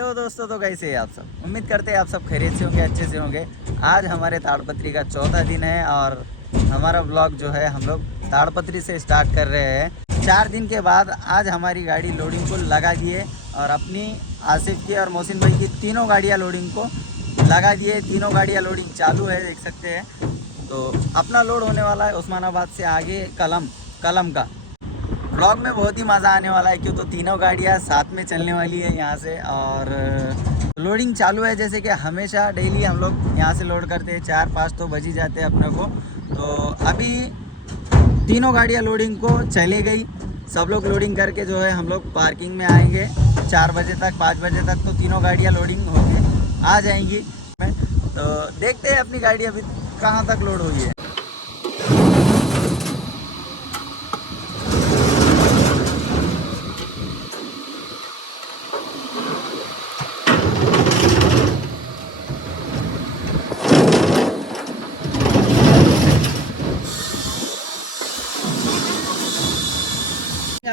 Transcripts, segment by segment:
Hello दोस्तों, तो कैसे हैं आप सब। उम्मीद करते हैं आप सब खैरियत से होंगे, अच्छे से होंगे। आज हमारे ताड़पत्री का चौथा दिन है और हमारा ब्लॉग जो है हम लोग ताड़पत्री से स्टार्ट कर रहे हैं। 4 दिन के बाद आज हमारी गाड़ी लोडिंग को लगा दिए और अपनी आसिफ की और मोहसिन भाई की तीनों गाड़ियाँ लोडिंग को लगा दिए। तीनों गाड़ियाँ लोडिंग चालू है, देख सकते हैं। तो अपना लोड होने वाला है उस्मानाबाद से आगे कलम का। ब्लॉग में बहुत ही मज़ा आने वाला है, क्यों तो तीनों गाड़ियाँ साथ में चलने वाली है यहाँ से। और लोडिंग चालू है, जैसे कि हमेशा डेली हम लोग यहाँ से लोड करते हैं। 4-5 तो बज ही जाते हैं अपने को। तो अभी तीनों गाड़ियाँ लोडिंग को चले गई। सब लोग लोडिंग करके जो है हम लोग पार्किंग में आएंगे 4 बजे तक, 5 बजे तक। तो तीनों गाड़ियाँ लोडिंग होके आ जाएंगी। तो देखते हैं अपनी गाड़ी अभी कहाँ तक लोड हुई है।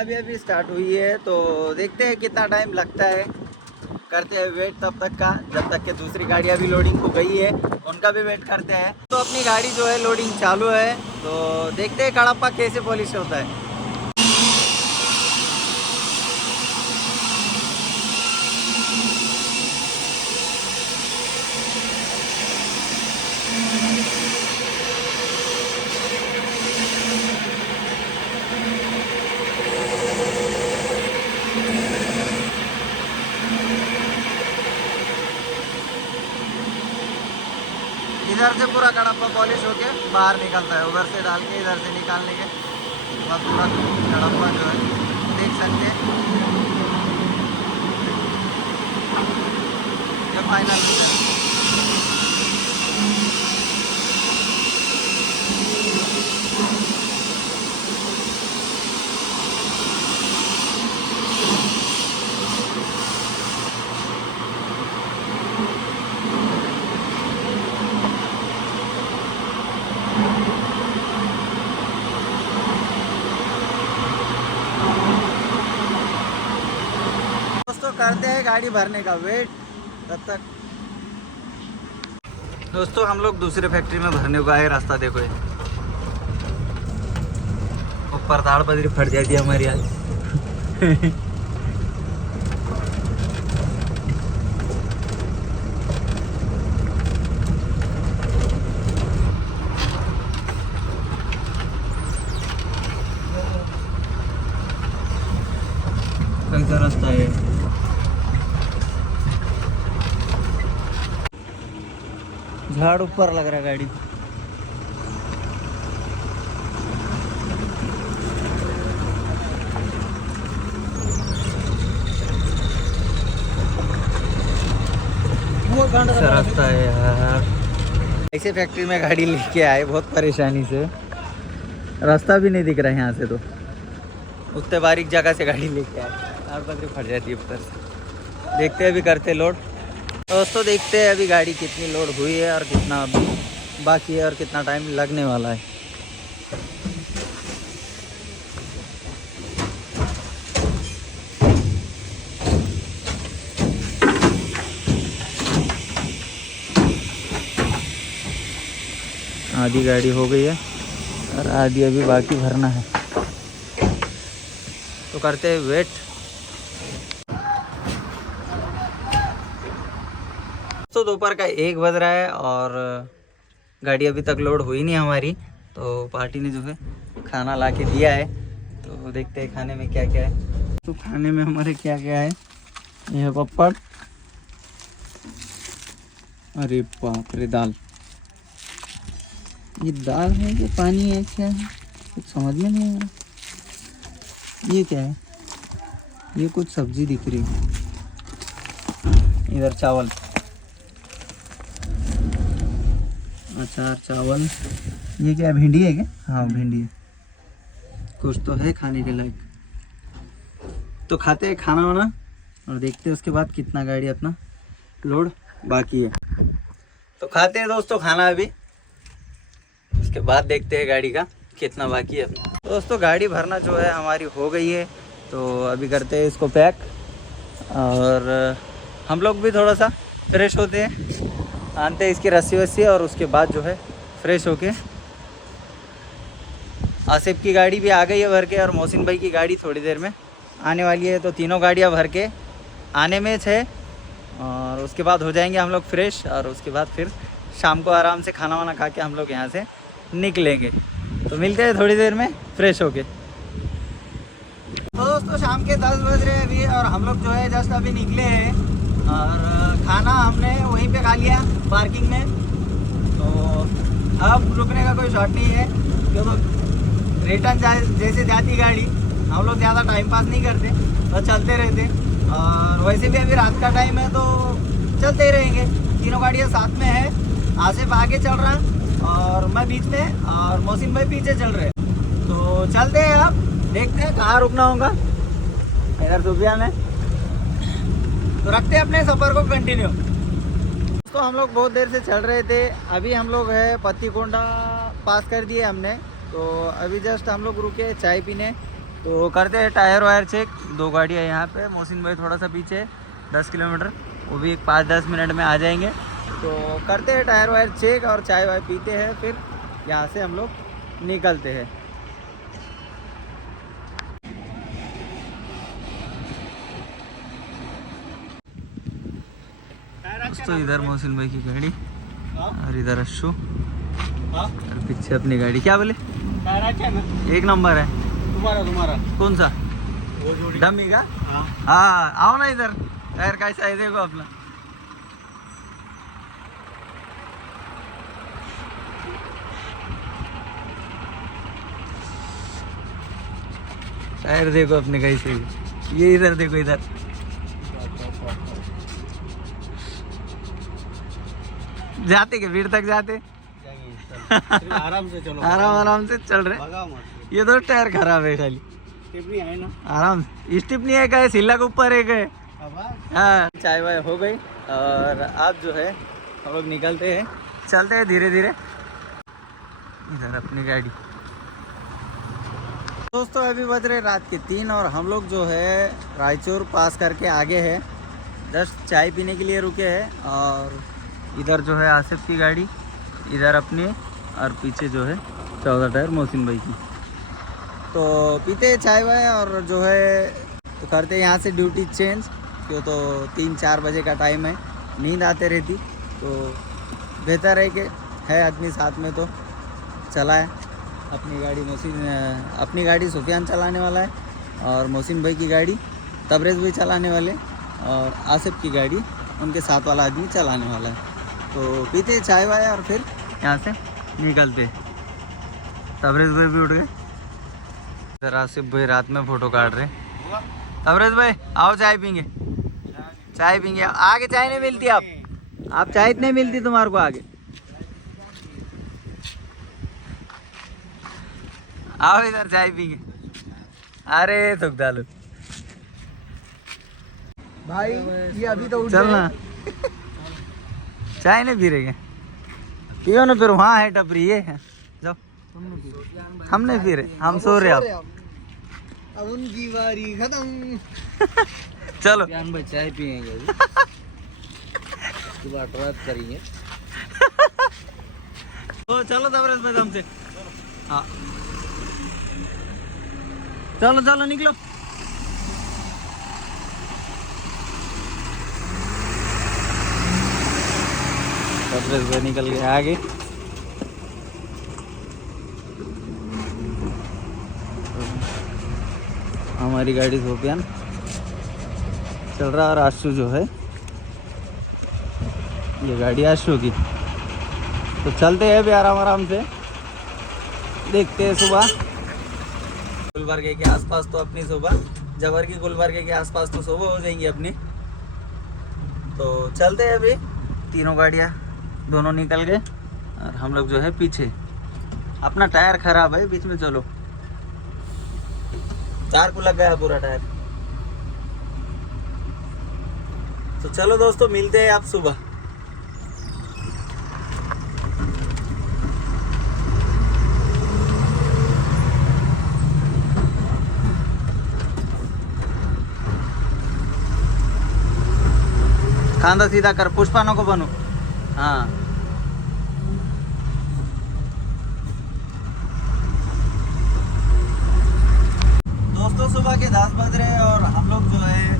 अभी स्टार्ट हुई है, तो देखते हैं कितना टाइम लगता है। करते हैं वेट तब तक का, जब तक कि दूसरी गाड़ियाँ भी लोडिंग को गई है, उनका भी वेट करते हैं। तो अपनी गाड़ी जो है लोडिंग चालू है, तो देखते हैं कड़प्पा कैसे पॉलिश होता है। इधर से पूरा कड़प्पा पॉलिश होके बाहर निकलता है, उधर से डाल के इधर से निकालने के बाद पूरा कड़प्पा जो है देख सकते हैं। ये फाइनल है। दोस्तों करते हैं गाड़ी भरने का वेट तब तक। दोस्तों हम लोग दूसरे फैक्ट्री में भरने को आए। रास्ता देखो, ये ऊपर ताड़पत्री फट जाती है हमारी आज। कैसा रास्ता है। झाड़ ऊपर लग रहा है गाड़ी। कैसा रास्ता है यार। ऐसे फैक्ट्री में गाड़ी लेके आए बहुत परेशानी से। रास्ता भी नहीं दिख रहा है यहाँ से, तो उतने बारीक जगह से गाड़ी लेके आए, ताड़पत्री फट जाती है ऊपर से। देखते हैं अभी करते लोड। दोस्तों देखते हैं अभी गाड़ी कितनी लोड हुई है और कितना अभी बाकी है और कितना टाइम लगने वाला है। आधी गाड़ी हो गई है और आधी अभी बाकी भरना है, तो करते हैं वेट। तो दोपहर का 1 बज रहा है और गाड़ी अभी तक लोड हुई नहीं हमारी। तो पार्टी ने जो है खाना ला के दिया है, तो देखते हैं खाने में क्या क्या है। तो खाने में हमारे क्या क्या है। यह पपड़, अरे बाप रे, दाल। ये दाल है कि पानी है, क्या है कुछ समझ में नहीं आ रहा। ये क्या है, ये कुछ सब्जी दिख रही है। इधर चावल, अचार, चावल। ये क्या है, भिंडी है क्या। हाँ भिंडी है। कुछ तो है खाने के लायक। तो खाते हैं खाना वाना और देखते हैं उसके बाद कितना गाड़ी अपना लोड बाकी है। तो खाते हैं दोस्तों खाना अभी, उसके बाद देखते हैं गाड़ी का कितना बाकी है अपना। दोस्तों गाड़ी भरना जो है हमारी हो गई है, तो अभी करते हैं इसको पैक और हम लोग भी थोड़ा सा फ्रेश होते हैं, आनते हैं इसकी रस्सी वस्सी, और उसके बाद जो है फ्रेश होके आसिफ की गाड़ी भी आ गई है भर के, और मोहसिन भाई की गाड़ी थोड़ी देर में आने वाली है। तो तीनों गाड़ियाँ भर के आने में है, और उसके बाद हो जाएंगे हम लोग फ्रेश, और उसके बाद फिर शाम को आराम से खाना वाना खा के हम लोग यहाँ से निकलेंगे। तो मिलते हैं थोड़ी देर में फ्रेश होके। तो दोस्तों शाम के 10 बज रहे हैं अभी, और हम लोग जो है जस्ट अभी निकले हैं, और खाना हमने वहीं पे खा लिया पार्किंग में। तो अब रुकने का कोई शॉट नहीं है, क्योंकि रिटर्न जैसे जाती गाड़ी, हम लोग ज़्यादा टाइम पास नहीं करते, तो चलते रहते। और वैसे भी अभी रात का टाइम है, तो चलते ही रहेंगे। तीनों गाड़ियाँ साथ में है, आसिफ आगे चल रहा और मैं बीच में, और मोहसिन भाई पीछे चल रहे। तो चलते हैं, अब देखते हैं कहाँ रुकना होगा। इधर सुफियान है, तो रखते हैं अपने सफ़र को कंटिन्यू। तो हम लोग बहुत देर से चल रहे थे, अभी हम लोग है पत्तीकोंडा पास कर दिए हमने। तो अभी जस्ट हम लोग रुके चाय पीने, तो करते हैं टायर वायर चेक। 2 गाड़ियाँ यहाँ पे, मोहसिन भाई थोड़ा सा पीछे 10 किलोमीटर, वो भी 5-10 मिनट में आ जाएंगे। तो करते हैं टायर वायर चेक और चाय वाय पीते हैं, फिर यहाँ से हम लोग निकलते हैं। तो इधर मोहसिन भाई की गाड़ी, और इधर अशु, और पीछे अपनी गाड़ी। क्या बोले? एक नंबर है। तुम्हारा कौन सा? डमी का? हाँ आओ ना इधर, टायर कैसा है देखो अपना। टायर देखो अपने कैसे, ये इधर देखो इधर। जाते के भीड़ तक जाते आराम से चलो, आराम से चल रहे। ये तो टायर खराब है खाली, स्टिपनी है ना, आराम से स्टिपनी है का, सिल्ला के ऊपर एक है। हाँ चाय वाय हो गई, और अब जो है हम लोग निकलते हैं, चलते हैं धीरे धीरे। इधर अपनी गाड़ी। दोस्तों अभी बज रहे रात के 3, और हम लोग जो है रायचूर पास करके आगे है, जस्ट चाय पीने के लिए रुके हैं। और इधर जो है आसिफ की गाड़ी, इधर अपनी, और पीछे जो है 14 टायर मोहसिन भाई की। तो पीते चाय वाय, और जो है तो करते यहाँ से ड्यूटी चेंज, क्यों तो 3-4 बजे का टाइम है, नींद आते रहती। तो बेहतर है कि है आदमी साथ में तो चलाए। अपनी गाड़ी अपनी गाड़ी सुफियान चलाने वाला है, और मोहसिन भाई की गाड़ी तबरेज़ भाई चलाने वाले, और आसिफ की गाड़ी उनके साथ वाला आदमी चलाने वाला है। तो पीते चाय वाय और फिर यहाँ से निकलते। तबरेज़ भाई भी उठ गए। इधर आसिफ भाई रात में फ़ोटो काट रहे। तबरेज़ भाई आओ चाय पीएंगे, चाय पीएंगे। आगे चाय नहीं मिलती, आप चाय नहीं मिलती तुम्हारे को आगे। आओ इधर चाय पीएंगे। अरे थुक डालो भाई, ये अभी तो चलना। चाय नहीं पी रहे, पियो ना फिर, वहाँ है टपरी, ये है जाओ। हम नहीं पी रहे, हम सो रहे। अब उनकी बारी खत्म। चलो भाई चाय पियेंगे, सुबह ट्रैप करेंगे। तो चलो तबरेज़ भाई हमसे। हाँ चलो चलो निकलो। तबरेज़ भाई निकल गए आगे। हमारी गाड़ी सोफियान चल रहा, और आशु जो है ये गाड़ी आशु की। तो चलते हैं भी आराम से, देखते हैं। सुबह गुलबर्गे के आसपास तो अपनी सुबह, जबर की गुलबर्गे के आसपास तो सुबह हो जाएंगी अपनी। तो चलते हैं अभी, तीनों गाड़ियाँ दोनों निकल गए, और हम लोग जो है पीछे। अपना टायर खराब है, बीच में चलो, टायर को लग गया पूरा टायर। तो चलो दोस्तों मिलते हैं आप सुबह। खांदा सीधा कर, पुष्पा नको बनू. हाँ दोस्तों, सुबह के 10 बज रहे हैं और हम लोग जो है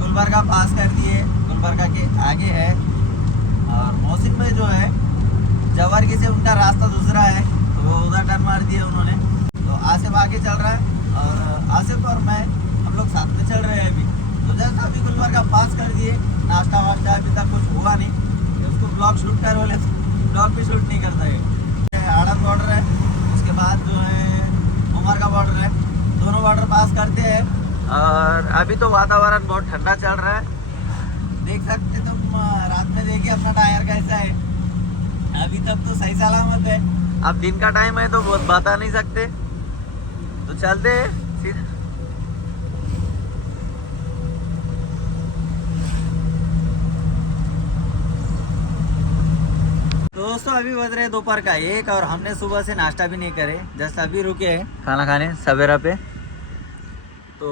गुलबर्गा पास कर दिए. गुलबर्गा के आगे है और मौसम में जो है जवारगी से उनका रास्ता दूसरा है, तो वो उधर टर्न मार दिया उन्होंने. तो आसिफ आगे चल रहा है और आसिफ और मैं हम लोग साथ में चल रहे हैं अभी. तो जैसा अभी गुलबर्गा पास कर दिए, नाश्ता वाश्ता अभी तक कुछ हुआ नहीं. उसको ब्लॉग शूट कर बोले, ब्लॉग भी शूट नहीं करता है. आड़त बॉर्डर है, उसके बाद जो है उमर का बॉर्डर है. दोनों बॉर्डर पास करते हैं और अभी तो वातावरण बहुत ठंडा चल रहा है. देख सकते तुम, रात में देखिए अपना टायर कैसा है. अभी तक तो सही सलामत है. अब दिन का टाइम है तो बहुत बता नहीं सकते, तो चलते हैं सीधा. दोस्तों अभी बज रहे दोपहर का 1 और हमने सुबह से नाश्ता भी नहीं करे. जस्ट अभी रुके हैं खाना खाने सवेरा पे. तो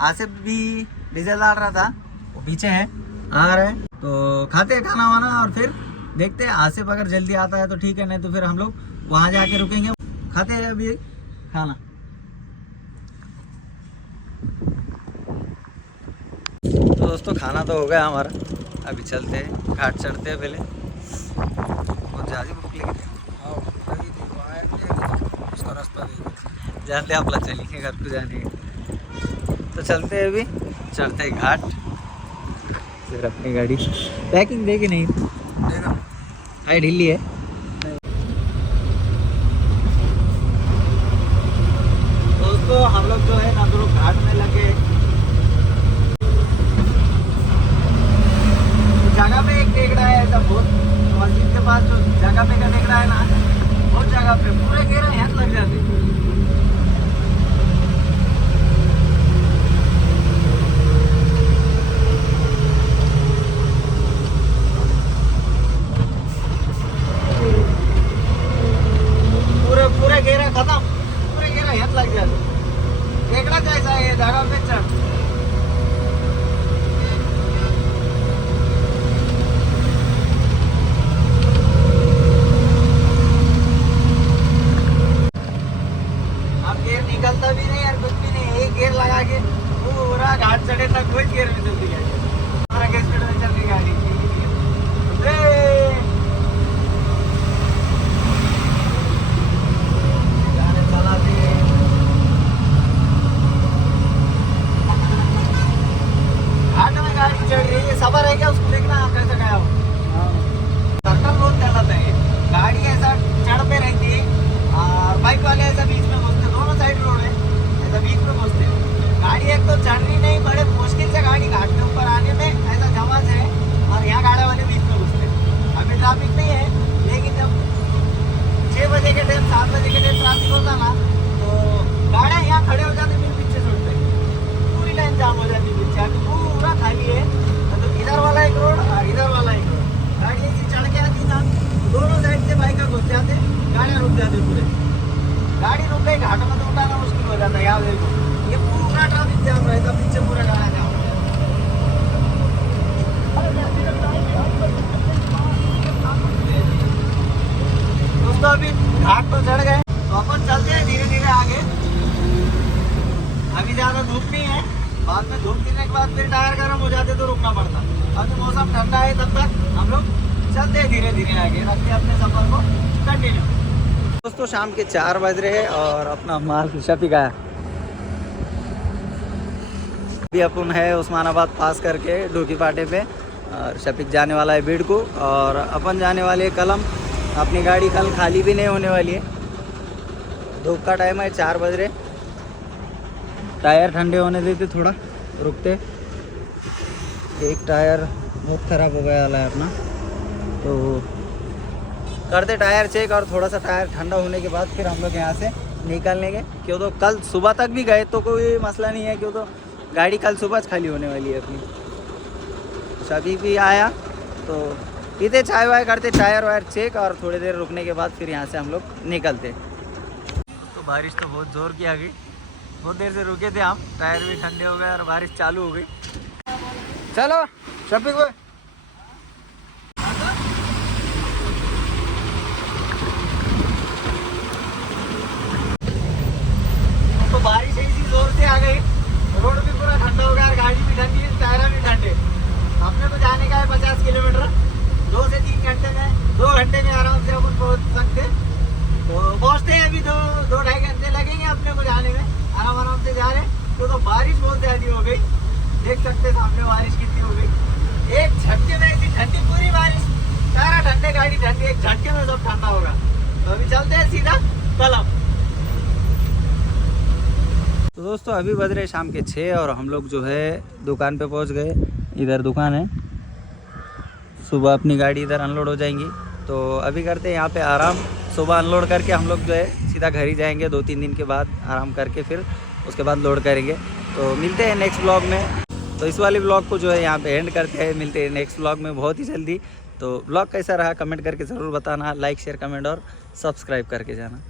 आसिफ भी डीजल डाल रहा था, वो पीछे है, आ रहे हैं. तो खाते हैं खाना वाना और फिर देखते हैं. आसिफ अगर जल्दी आता है तो ठीक है, नहीं तो फिर हम लोग वहाँ जाके रुकेंगे. खाते हैं अभी खाना. तो दोस्तों खाना तो हो गया हमारा. अभी चलते हैं, घाट चढ़ते हैं पहले. बहुत ज़्यादा भूख लगी उसका रास्ता जानते आपला चलेंगे घर को जाने. तो चलते हैं, अभी चढ़ते हैं घाट. फिर अपनी गाड़ी पैकिंग देगी नहीं, हाई ढीली है. दोस्तों हम लोग जो है नगरो घाट में लगे. जगह पे एक टेकड़ा है ऐसा बहुत, मस्जिद के पास जो जगह पे का टेकड़ा है ना, बहुत जगह पे पूरे घेरा यहाँ लग जाते. पूरे घेरा खत्म, पूरे घेरा यहाँ लग जाते. टेकड़ा कैसा है ये जगह पे चढ़. निकलता भी नहीं यार, कुछ भी नहीं. एक गियर लगा के पूरा घाट चढ़े तक कोई गियर में चलती गाड़ी. हमारा के स्पीड में चल रही गाड़ी. गाने चलाते घाट में गाड़ी चढ़ रही है. सबर है क्या उसको देखना कैसे गया हो. सर्कल बहुत गलत है. गाड़ी ऐसा चढ़ पे रहती है और बाइक वाले ऐसा बीच में घुसते. दोनों साइड रोड है, ऐसा बीच में घुसते. गाड़ी एक तो चढ़नी नहीं, बड़े मुश्किल से गाड़ी घाट के ऊपर आने में ऐसा जमाज है. और यहाँ गाड़ी वाले बीच में घुसते. अभी ट्रैफिक नहीं है, लेकिन जब 6 बजे के टाइम 7 बजे के टाइम ट्रैफिक होता ना, तो गाड़ियाँ यहाँ खड़े हो जाते, फिर पीछे छूटते. पूरी लाइन जाम हो जाती पीछे. अभी पूरा खाली है, तो इधर वाला एक रोड और इधर वाला एक रोड. गाड़ी ऐसी चढ़ के आती ना, दोनों साइड से बाइक घुस जाते, गाड़ियाँ रुक जाते. पूरे गाड़ी रुक गई, घाट में तो उठाना मुश्किल हो जाता है. यार देखो ये पूरा ट्रैफिक जाम रहता, पीछे पूरा गाड़ा जाम. दोस्तों अभी घाट पर चढ़ गए, तो अपन चलते हैं धीरे धीरे आगे. अभी ज़्यादा धूप नहीं है, बाद में धूप गिरने के बाद फिर टायर गर्म हो जाते तो रुकना पड़ता. अभी मौसम ठंडा है, तब तक हम लोग चलते हैं धीरे धीरे आगे, रखते अपने सफर को कंटिन्यू. दोस्तों शाम के 4 बज रहे हैं और अपना माल शफीक आया. अभी अपन है उस्मानाबाद पास करके डोकी पाटे पे, और शफीक जाने वाला है बीड़ को और अपन जाने वाले हैं कलम. अपनी गाड़ी कल खाली भी नहीं होने वाली है. धूप का टाइम है, 4 बज रहे. टायर ठंडे होने देते, थोड़ा रुकते. एक टायर बहुत ख़राब हो गया वाला है अपना, तो करते टायर चेक और थोड़ा सा टायर ठंडा होने के बाद फिर हम लोग यहाँ से निकल लेंगे. क्यों तो कल सुबह तक भी गए तो कोई मसला नहीं है, क्यों तो गाड़ी कल सुबह खाली होने वाली है अपनी. सभी भी आया तो पीते चाय वाय करते, टायर वायर चेक और थोड़ी देर रुकने के बाद फिर यहाँ से हम लोग निकलते. तो बारिश तो बहुत ज़ोर की आ गई. बहुत देर से रुके थे हम, टायर भी ठंडे हो गए और बारिश चालू हो गई. चलो शफीक भाई रोड भी पूरा ठंडा हो गया, गाड़ी भी ठंडी है, टायर भी ठंडे। अपने को जाने का है 50 किलोमीटर, 2 से 3 घंटे में, 2 घंटे में आराम से अपन पहुँच सकते। तो पहुँचते हैं अभी, तो 2-2.5 घंटे लगेंगे अपने को जाने में, आराम से जा रहे हैं। तो बारिश बहुत ज़्यादा हो गई, देख सकते हैं सामने बारिश कितनी हो गई। एक झटके में इतनी ठंडी पूरी बारिश, सारा ठंडे, गाड़ी ठंडी, एक झटके में सब ठंडा होगा। तो अभी चलते हैं सीधा कलम। तो दोस्तों अभी बज रहे शाम के 6 और हम लोग जो है दुकान पे पहुंच गए। इधर दुकान है, सुबह अपनी गाड़ी इधर अनलोड हो जाएंगी। तो अभी करते हैं यहाँ पे आराम, सुबह अनलोड करके हम लोग जो है सीधा घर ही जाएंगे। 2-3 दिन के बाद आराम करके फिर उसके बाद लोड करेंगे। तो मिलते हैं नेक्स्ट ब्लॉग में। तो इस वाले ब्लॉग को जो है यहाँ पे एंड करते हैं, मिलते हैं नेक्स्ट ब्लॉग में बहुत ही जल्दी। तो ब्लॉग कैसा रहा कमेंट करके ज़रूर बताना, लाइक शेयर कमेंट और सब्सक्राइब करके जाना।